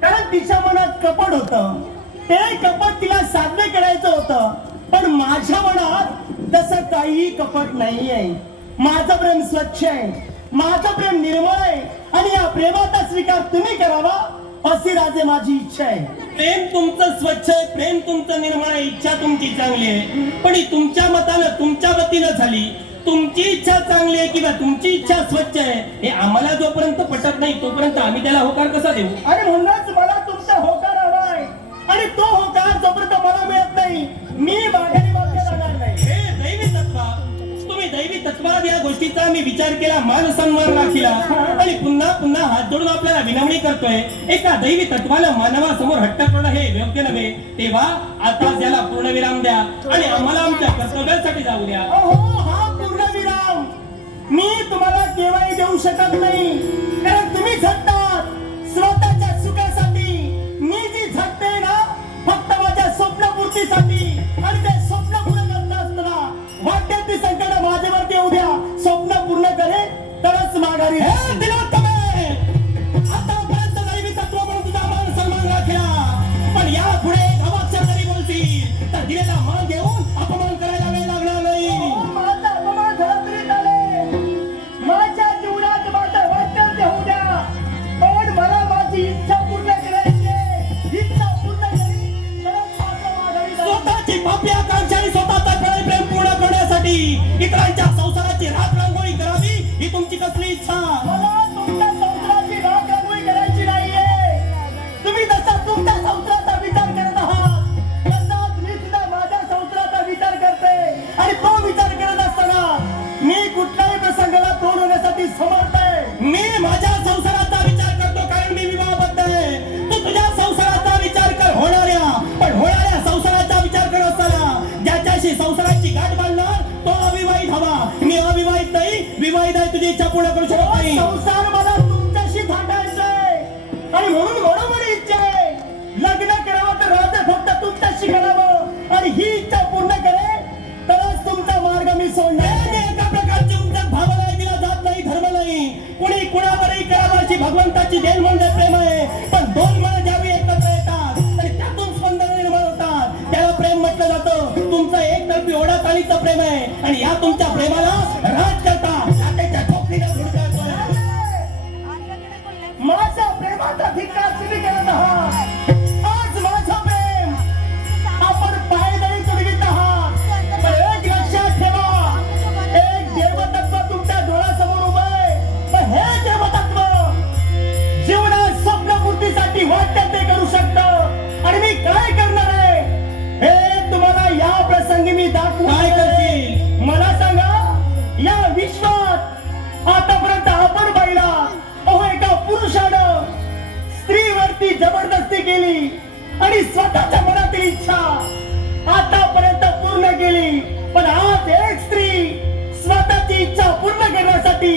कारण तिच्या मनात कपट होतं. ते कपट तिला साध्य करायचं होतं. पण माझ्या मनात तसं काहीही कपट नाही आहे. माझं प्रेम स्वच्छ आहे, माझं प्रेम निर्मळ आहे आणि या प्रेमाचा स्वीकार तुम्ही करावा अशी राजे माझी इच्छा आहे. प्रेम तुमचं स्वच्छ आहे, प्रेम तुमचं निर्मळ आहे, इच्छा तुमची चांगली आहे. पण ही तुमच्या मतानं तुमच्या वतीनं झाली. तुमची इच्छा चांगली आहे किंवा तुमची इच्छा स्वच्छ आहे हे आम्हाला जोपर्यंत पटत नाही तोपर्यंत आम्ही त्याला होकार कसा देऊ. आणि म्हणूनच मला तुमचा होकार हवाय. आणि तो होकार जोपर्यंत मला मिळत नाही मी माघारी मागे जाणार नाही. हे दैवी तत्व, तुम्ही दैवी तत्वात या गोष्टीचा मी विचार केला, मान सन्मान राखला आणि पुन्हा पुन्हा हात जोडून आपल्याला विनवणी करतोय. एका दैवी तत्वाला मानवासमोर हट्ट करणं हे योग्य नव्हे. तेव्हा आता त्याला पूर्णविराम द्या आणि आम्हाला आमच्या कर्तव्यासाठी जाऊ द्या. अहो हा पूर्णविराम मी तुम्हाला केव्हाही देऊ शकत नाही. कारण तुम्ही झटतात स्वतःच्या सुखासाठी. मी जी झटते ना फक्त माझ्या स्वप्नपूर्तीसाठी. आणि ते स्वप्न पूर्ण करत असताना वाटेल ती संकट माझ्यावरती येऊ द्या. स्वप्न पूर्ण करे तरच माघारी. हे तिलोत्तम आहे. आतापर्यंत दैवी तत्व म्हणून तुझा मान सन्मान राखला, पण या पुढे अवाक्षर जरी बोलशील तर दिलेला मान घेऊन अपमान करायला वेळ लागणार नाही. माझा अपमान झाला तरी चालेल. माझ्या जीवनात माझं वाटेल ते होऊ द्या. पण मला माझी इच्छा पूर्ण करायची आहे. इच्छा पूर्ण केली तरच माझं माघारी जाईल. स्वतःची पापी आकांक्षा आणि स्वतःचा प्रणय प्रेम पूर्ण करण्यासाठी इतरांच्या संसाराची राख रांगोळी करावी ही तुमची कसली इच्छा. मला तुमच्या संसाराची राख रांगोळी करायची नाहीये. तुम्ही जसा तुमच्या संसाराचा विचार करत आहात तसाच मी सुद्धा माझ्या संसाराचा विचार करते. आणि तो विचार करत असताना मी कुठल्याही प्रसंगाला तोंड होण्यासाठी समर्थ आहे. मी माझ्या संसाराचा विचार करतो कारण मी विवाहबद्ध आहे. तू तुझ्या संसाराचा विचार कर, पण होणाऱ्या संसाराचा विचार करत असताना ज्याच्याशी संसाराची गाठ बांधणार तो अविवाहित हवा. मी अविवाहित नाही, विवाहित आहे. तुझी इच्छा पूर्ण करू शकत नाही. संसार मला तुमच्याशी थाटायचा आहे. आणि म्हणून मनोमनी इच्छा आहे लग्न करावं तर राहते फक्त तुमच्याशी करावं. आणि ही इच्छा पूर्ण करे तरच तुमचा मार्ग मी सोडणार. मी एका प्रकारची उमजत भावना दिला जात नाही, धर्म नाही. कुणी कुणावरही करावाची भगवंताची देण म्हणजे प्रेम आहे. पण दोन मन ज्यावेळी एकत्र येतात आणि त्यातून स्पंदन निर्माण होतात त्याला प्रेम म्हटलं जातं. तुमचं एकतर्फी ओढाताणीचं प्रेम आहे आणि या तुमच्या प्रेमाला राज करता लाटेच्या ठोकरीला धुडकावतोय. माझ्या प्रेमाचा धिक्कार तुम्ही करत आहात. आज माझं प्रेम आपण पायदळी तुडवीत आहात. पण एक लक्षात ठेवा, एक देवतत्व तुमच्या डोळ्यासमोर उभं आहे. पण हे देवतत्व जीवनात स्वप्नपूर्तीसाठी वाटतं ते करू शकतं. आणि मी काय करणार आहे हे तुम्हाला या प्रसंगी मी दाखवू. काय करशील? मला सांगा, या विश्वात आतापर्यंत आपण पाहिला अहो एका पुरुषानं स्त्रीवरती जबरदस्ती केली आणि स्वतःच्या मनातील इच्छा आतापर्यंत पूर्ण केली. पण आज एक स्त्री स्वतःची इच्छा पूर्ण करण्यासाठी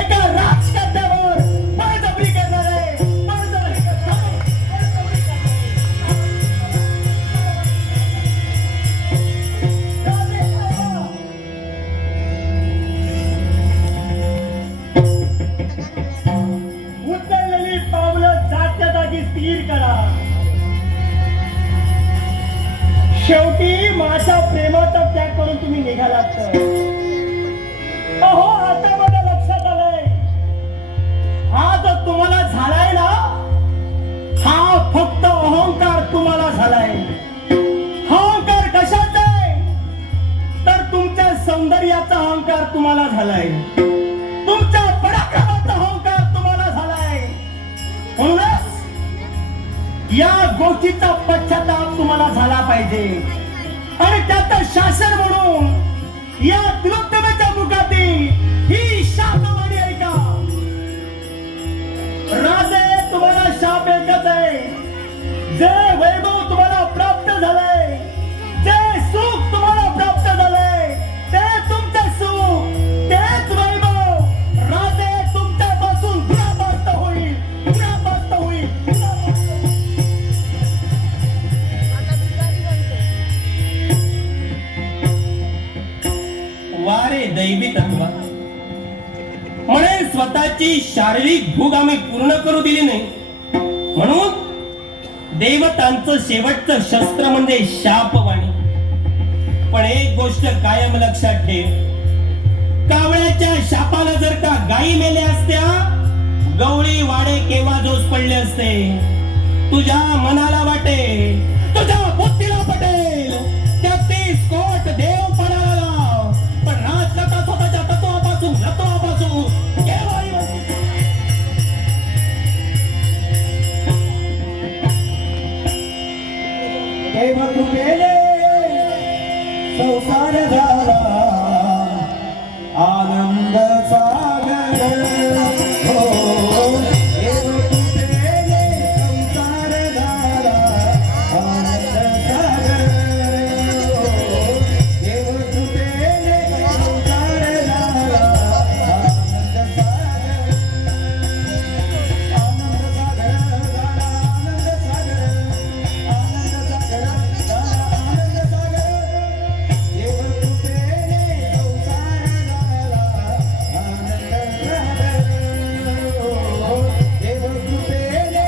एका राजकारण्यावर बळजबरी करणार आहे. बळजबरी करणार आहे. उचललेली पावलं जागच्या जागी स्थिर करा. शेवटी माझ्या प्रेमाचा त्याग करून तुम्ही निघालात तर. अहो आता मला लक्षात आलंय हा जो तुम्हाला झालाय ना हा फक्त अहंकार तुम्हाला झालाय. अहंकार कशाचा आहे सौंदर्याचा अहंकार तुम्हाला झालाय, तुमच्या पराक्रमाचा अहंकार तुम्हाला झालाय. म्हणूनच या गोष्टीचा पश्चाताप तुम्हाला झाला पाहिजे आणि त्याचं शासन म्हणून या तिलोत्तमेच्या मुखातील ही शापवाणी ऐका. राजे, तुम्हाला शाप एकच आहे. जे वैभव तुम्हाला प्राप्त झालंय, जे सुख तुम्हाला प्राप्त झालंय, ते तुमचे सुख, तेच वैभव राजे तुमच्यापासून दुरापास्त होईल, दुरापास्त होईल, दुरापास्त होईल. आता भिकारी बनतो. वारे दैवी तत्व म्हणे स्वतःची शारीरिक भूक आम्ही पूर्ण करू दिली नाही, म्हणून देवतांचं शेवटचं शस्त्र म्हणजे शापवाणी. पण एक गोष्ट कायम लक्षात ठेव, कावळ्याच्या शापाला जर का गायी मेल्या असत्या, गवळी वाडे केव्हा जोस पडले असते. तुझ्या मनाला वाटेल, तुझ्या बुद्धीला पटेल, 33 कोट देव पणाला लाव, पण राजकथा स्वतःच्या तत्वापासून तत्वापासून केव्हाही देवकृपेने संसार झाला आनंद सागर. हो, देवकृपेने संसार झाला आनंद सागर. हो, देवकृपेने संसार झाला आनंद सागर. आनंद सागर झाला आनंद सागर. आनंद सागर झाला आनंद सागर. देवकृपेने संसार झाला आनंद सागर. हो, देवकृपेने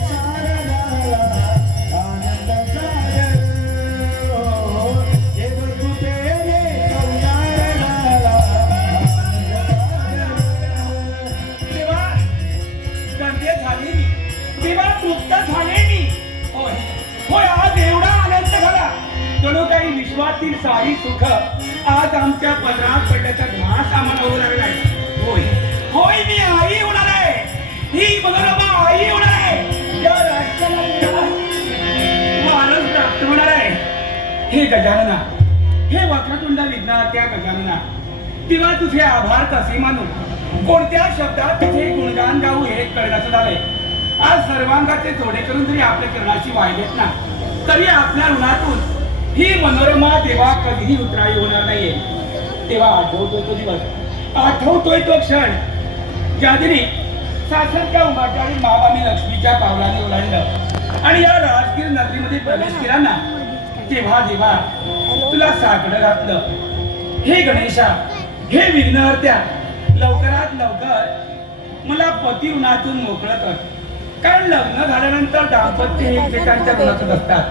संसार झाला आनंद सागर. हो, देवकृपेने संसार झाला आनंद सागर. तेव्हा गंगे झाली मी, तेव्हा तृप्त झाले मी. होय होय, आज एवढा आनंद झाला, जणू काही विश्वातील सारी सुख आज आमच्या पदरात पडल्याचा घास आम्हाला होऊ लागला आहे. होय होय, मी आई होणार आहे, ही मनोरमा आई होणार आहे. या राष्ट्राला मला मानस प्राप्त होणार आहे. हे गजानना, हे वक्रतुंड विघ्नात्या गजानना, तेव्हा तुझे आभार कसे मानू, कोणत्या शब्दात तुझे गुणगान गाऊ हे कळण्याचं झालंय. आज सर्वांगाचे जोडे करून जरी आपल्या किरणाची वाहिलेत ना, तरी आपल्या ऋणातून ही मनोरमा देवा कधीही उतराळी होणार नाहीये. तेव्हा आठवतोय तो दिवस, आठवतोय तो क्षण, ज्या दिनी सासरच्या उमाच्या आणि मावामी लक्ष्मीच्या पावलाने ओलांडलं आणि या राजगीर नगरीमध्ये प्रवेश केला ना, तेव्हा देवा तुला साकडं घातलं. हे गणेशा, हे विघ्नहर्त्या, लवकरात लवकर मला पती ऋणातून मोकळं कर. कारण लग्न झाल्यानंतर दाम्पत्य हे एकमेकांच्या ऋणातच असतात.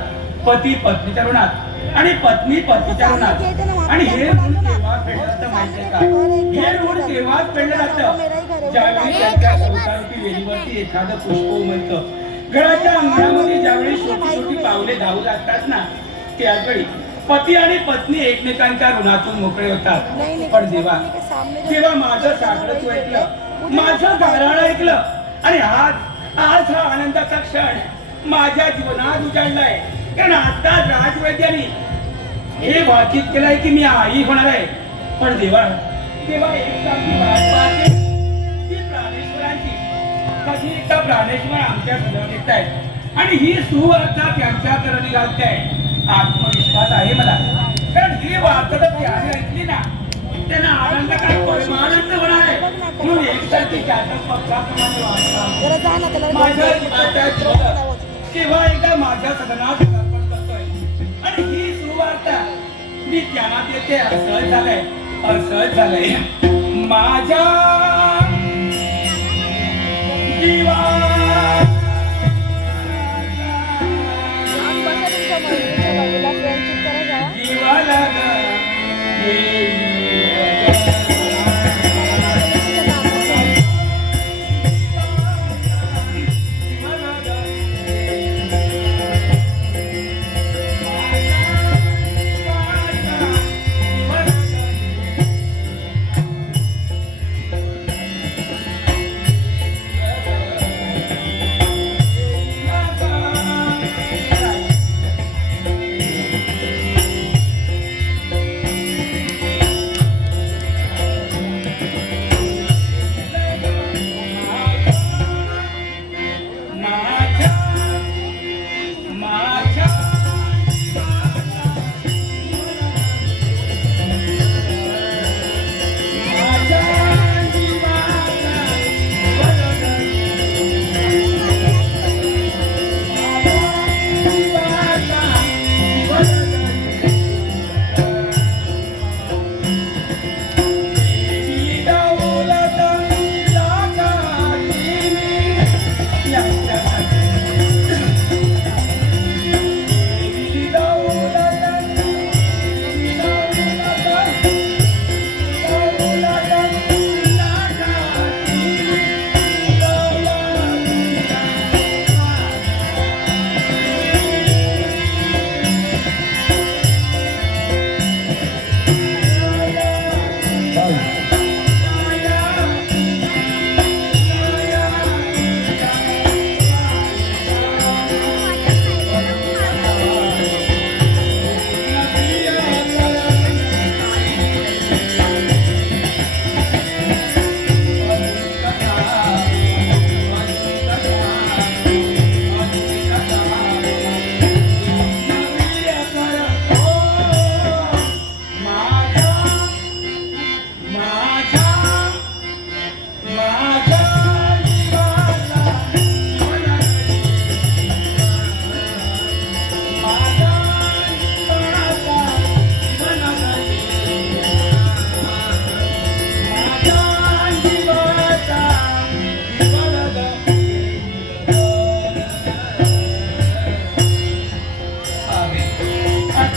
पती पत्नीच्या ऋणात आणि पत्नी पतीच्या ऋणात. आणि हे ऋण तेव्हा फेडलं जातं माहितीये का? हे ऋण तेव्हाच फेडलं जातं ज्यावेळी त्यांच्या संसारूपी वेलीवरती एखादं पुष्प उमलतं. घराच्या अंगणामध्ये ज्यावेळी छोटी छोटी पावले धावू लागतात ना, त्यावेळी पती आणि पत्नी एकमेकांच्या ऋणातून मोकळे होतात. पण देवा, तेव्हा माझं साकडं तू ऐकलं, माझं गाऱ्हाण ऐकलं आणि आज हा आनंदाचा क्षण माझ्या जीवनात उजाडलाय. कारण आता राजवैद्याने हे वाचित केलंय की मी आई होणार आहे. पण देवा, तेव्हा एक चांगली वाट पाहते ती प्राणेश्वरांची. कधी एकदा प्राणेश्वर आमच्या समोर येत आहेत आणि ही सुवार्ता त्यांच्याकडे निघालते. आत्मविश्वास आहे मला, कारण ही वार्ता त्याने ऐकली ना, त्यांना आनंद काय परमानंद होणार आहे. म्हणून एकसारखी जातक पक्षाप्रमाणे वाटतात. माझ्या जीवाच्या जीवन केव्हा एकदा माझ्या सदनात समर्पण करतोय आणि ही सुवार्ता मी त्यांना देते. असं झालंय, असं झालंय माझ्या जीवा तुमच्या बाजूला फ्रेंडशिप करा जावा. जीवाला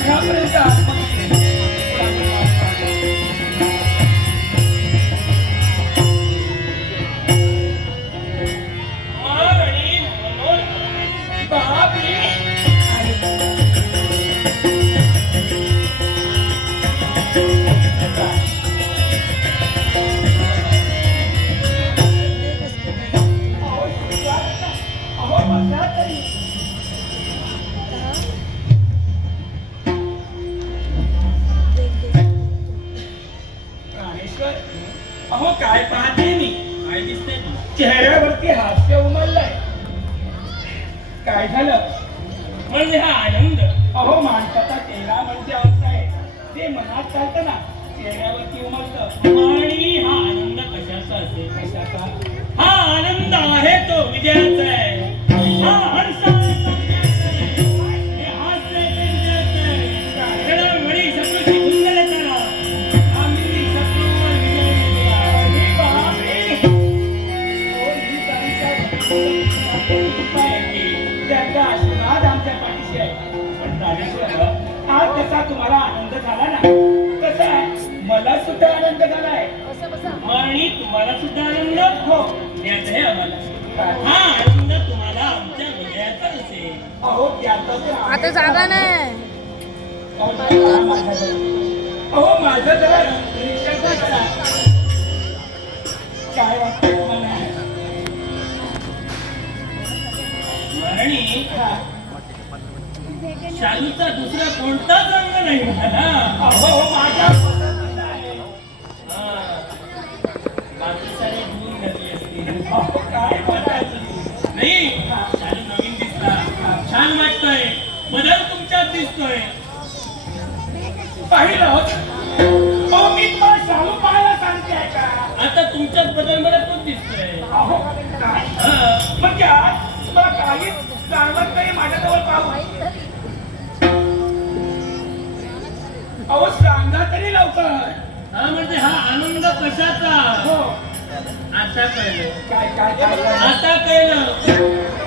घरापर्यंत आतमध्ये आणि म्हणून बापरे अहो बसा तरी प्राणेश्वर अहो काय पाहते मी काय दिसते चेहऱ्यावरती हास्य उमललंय काय झालं म्हणजे हा आनंद अहो माणसाचा चेहरा म्हणजे अवस्था आहे ते मनात चालतं ना चेहऱ्यावरती उमलतं आणि हा आनंद कशाचा असेल कशाचा हा आनंद आहे तो विजयाचा आहे हा हर्ष आहे तो विजयाचा आहे. हे हास्य आहे ते विजयाचं आहे. घडामोडी शत्रूची गुंगले करा आम्ही शत्रूवर विजय मिळवा. अरे बापरे ओ ही तारीच्या त्याचा आशीर्वाद आमच्या पाठीशी आहे पण प्राणेश्वर आज कसा तुम्हाला आनंद झाला ना कसा आहे मला सुद्धा आनंद झालाय आणि तुम्हाला सुद्धा आनंद हो याचा आहे आम्हाला काय? हा आनंद तुम्हाला आमच्या विजयाचा असेल अहो त्याचा तर आहे. आता जागा नाही अहो माझं जरा निरीक्षण करा काय वाटतं तुम्हाला स्मरणी हा. शालूचा दुसरा कोणताच रंग नाही झाला अहो माझ्या पसंतीचा आहे. बाकी सारे दूर घातले असतील अहो काय बोलायचं नाही शालू नवीन दिसला छान वाटतोय बदल तुमच्यात दिसतोय पाहिलं अहो मी तुम्हाला शालू पाहायला सांगते आहे का आता तुमच्यात बदल मला तोच दिसतोय अहो काय म्हणजे आज तुम्हाला काहीच जाणवत नाही माझ्याजवळ पाहू अहो सांगा तरी लवकर हा म्हणजे हा आनंद कशाचा हो आता कळलं काय काय काय आता कळलं